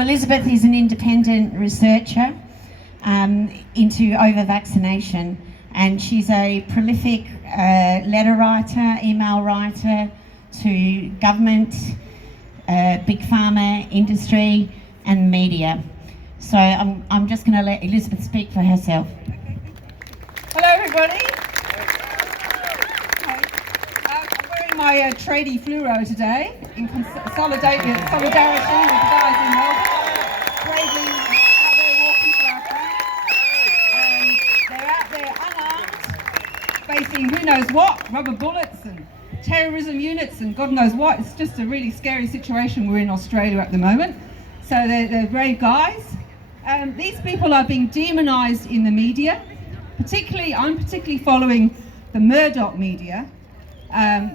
Elizabeth is an independent researcher into over-vaccination, and she's a prolific letter writer, email writer to government, big pharma, industry and media. So I'm just going to let Elizabeth speak for herself. Hello everybody. I'm wearing my tradie fluoro today in solidarity with the guys in Melbourne, bravely out there walking for our friends. They're out there unarmed, facing who knows what, rubber bullets and terrorism units and God knows what. It's just a really scary situation we're in Australia at the moment. So they're brave guys. These people are being demonised in the media. I'm particularly following the Murdoch media.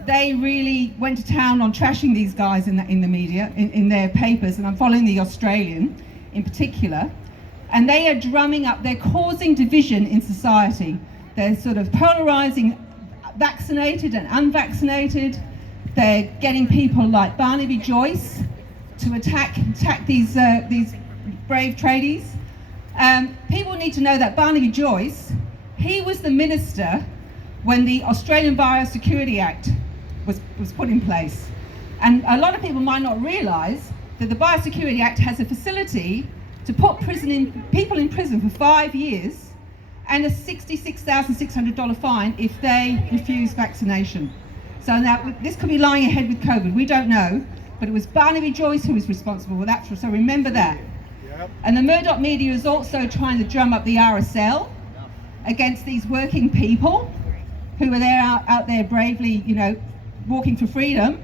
They really went to town on trashing these guys in the media, in their papers, and I'm following the Australian in particular. And they are drumming up, they're causing division in society. They're sort of polarising vaccinated and unvaccinated. They're getting people like Barnaby Joyce to attack these brave tradies. People need to know that Barnaby Joyce, he was the minister when the Australian Biosecurity Act was put in place. And a lot of people might not realise that the Biosecurity Act has a facility to put people in prison for 5 years and a $66,600 fine if they refuse vaccination. So now, this could be lying ahead with COVID, we don't know, but it was Barnaby Joyce who was responsible for that, so remember that. Yep. And the Murdoch media is also trying to drum up the RSL against these working people who are there out there bravely, walking for freedom.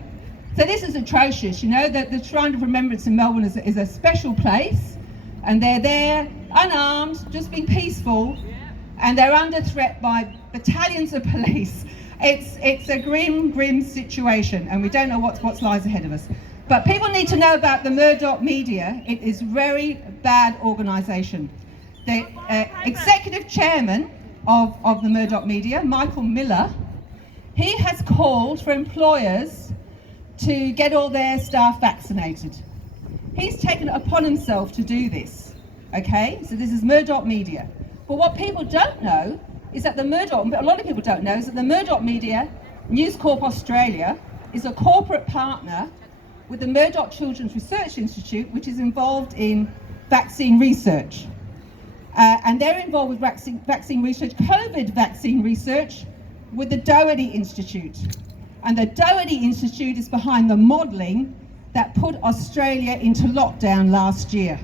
So this is atrocious, the Shrine of Remembrance in Melbourne is a special place, and they're there unarmed, just being peaceful, and they're under threat by battalions of police. It's a grim situation, and we don't know what lies ahead of us. But people need to know about the Murdoch media. It is very bad organisation. The executive chairman of the Murdoch media, Michael Miller, he has called for employers to get all their staff vaccinated. He's taken it upon himself to do this, okay? So this is Murdoch media. But what people don't know is that a lot of people don't know, is that the Murdoch media, News Corp Australia, is a corporate partner with the Murdoch Children's Research Institute, which is involved in vaccine research. And they're involved with vaccine research, COVID vaccine research, with the Doherty Institute. And the Doherty Institute is behind the modelling that put Australia into lockdown last year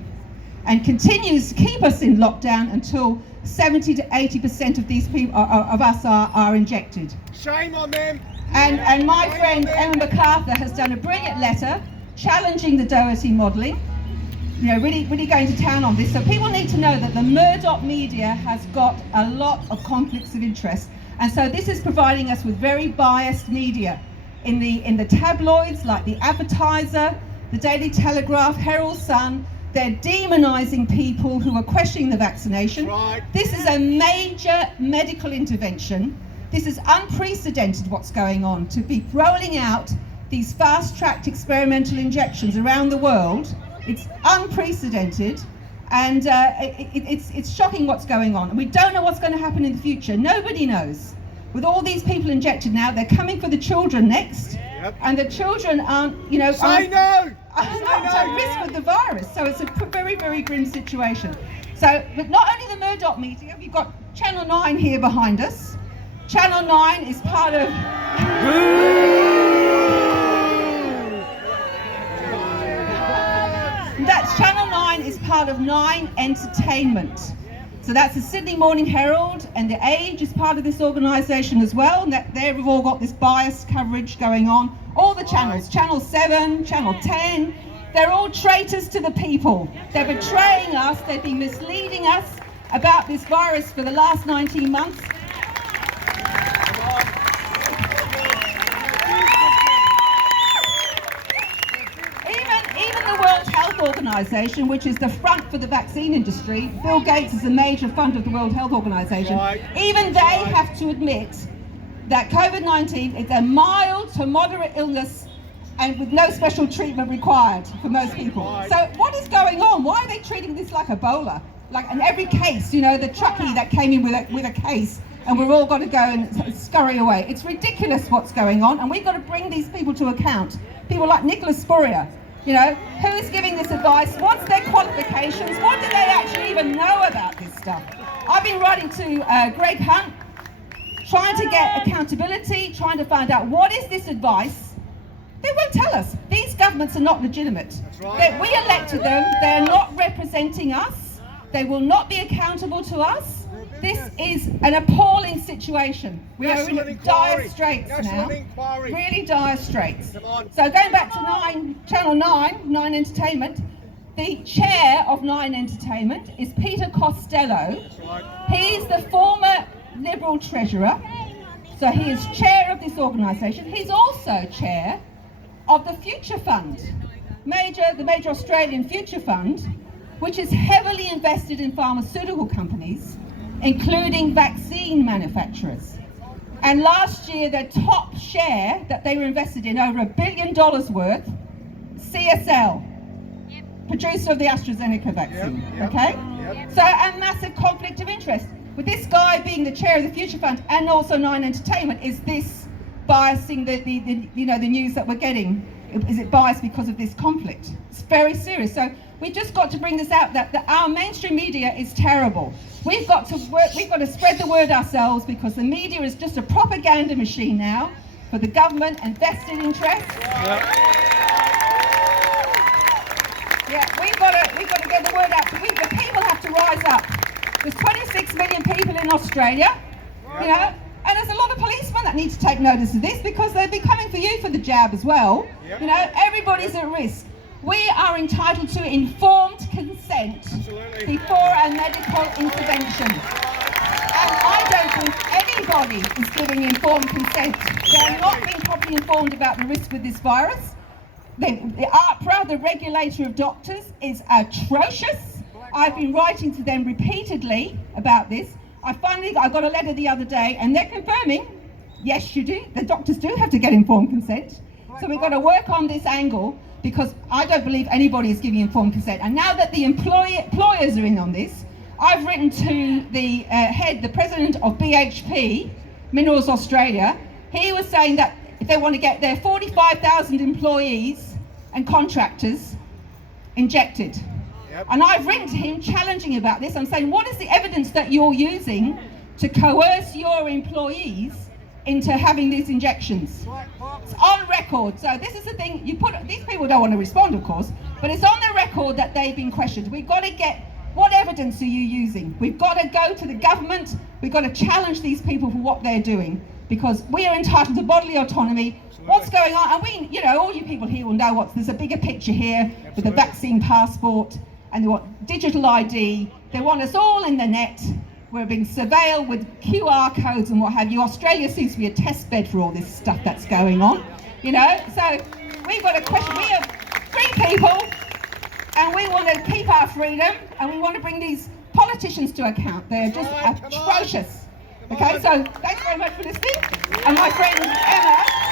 and continues to keep us in lockdown until 70 to 80% of these people, of us are injected. Shame on them. And my friend Emma MacArthur has done a brilliant letter challenging the Doherty modelling, really going to town on this. So people need to know that the Murdoch media has got a lot of conflicts of interest, and so this is providing us with very biased media in the tabloids like the Advertiser, the Daily Telegraph, Herald Sun. They're demonising people who are questioning the vaccination. Right. This is a major medical intervention. This is unprecedented what's going on, to be rolling out these fast-tracked experimental injections around the world. It's unprecedented, and it's shocking what's going on. And we don't know what's going to happen in the future. Nobody knows. With all these people injected now, they're coming for the children next. Yep. And the children aren't, Say no! at risk with the virus. So it's a very, very grim situation. So, but not only the Murdoch media, we've got Channel 9 here behind us. Channel 9 is part of... Channel 9 is part of Nine Entertainment. So that's the Sydney Morning Herald, and The Age is part of this organisation as well. And they've all got this biased coverage going on. All the channels, Channel 7, Channel 10, they're all traitors to the people. They're betraying us, they've been misleading us about this virus for the last 19 months. Even the World Health Organization, which is the front for the vaccine industry, Bill Gates is a major fund of the World Health Organization, even they have to admit that COVID-19 is a mild to moderate illness and with no special treatment required for most people. So what is going on? this like Ebola. And every case, the truckie that came in with a case, and we're all got to go and scurry away. It's ridiculous what's going on, and we've got to bring these people to account. People like Nicholas Spurrier, who's giving this advice? What's their qualifications? What do they actually even know about this stuff? I've been writing to Greg Hunt, trying to get accountability, trying to find out what is this advice. They won't tell us. These governments are not legitimate. That's right. We elected them. They're not representing us. They will not be accountable to us. This is an appalling situation. We are in dire straits now. Really dire straits. Come on. So going back to Channel 9 Entertainment, the chair of 9 Entertainment is Peter Costello. That's right. He's the former Liberal Treasurer. So he is chair of this organisation. He's also chair of the Future Fund, the major Australian Future Fund, which is heavily invested in pharmaceutical companies, including vaccine manufacturers. And last year, their top share that they were invested in, over $1 billion worth, CSL, producer of the AstraZeneca vaccine, okay? Yep. So a massive conflict of interest. With this guy being the chair of the Future Fund and also 9 Entertainment, is this biasing the news that we're getting? Is it biased because of this conflict? It's very serious. So we've just got to bring this out that our mainstream media is terrible. We've got to spread the word ourselves, because the media is just a propaganda machine now for the government and vested interests. Yeah, we've got to get the word out. The people have to rise up. There's 26 million people in Australia, and there's a lot of policemen that need to take notice of this, because they'll be coming for you for the jab as well. Yep. Everybody's at risk. We are entitled to informed consent Absolutely. before a medical intervention. And I don't think anybody is giving informed consent. They're not being properly informed about the risk with this virus. The AHPRA, the regulator of doctors, is atrocious. I've been writing to them repeatedly about this. I got a letter the other day, and they're confirming, yes, you do. The doctors do have to get informed consent. So we've got to work on this angle, because I don't believe anybody is giving informed consent. And now that the employers are in on this, I've written to the president of BHP, Minerals Australia. He was saying that if they want to get their 45,000 employees and contractors injected. Yep. And I've written to him challenging about this. I'm saying, what is the evidence that you're using to coerce your employees into having these injections? It's on record. So this is the thing, these people don't want to respond, of course, but it's on the record that they've been questioned. We've got to get, what evidence are you using? We've got to go to the government. We've got to challenge these people for what they're doing, because we are entitled to bodily autonomy. Absolutely. What's going on? And all you people here will know there's a bigger picture here. Absolutely. With the vaccine passport, and they want digital ID. They want us all in the net. We're being surveilled with QR codes and what have you. Australia seems to be a test bed for all this stuff that's going on, So we've got a question. We are free people, and we want to keep our freedom, and we want to bring these politicians to account. They're just atrocious. Okay, so thanks very much for listening. And my friend Emma.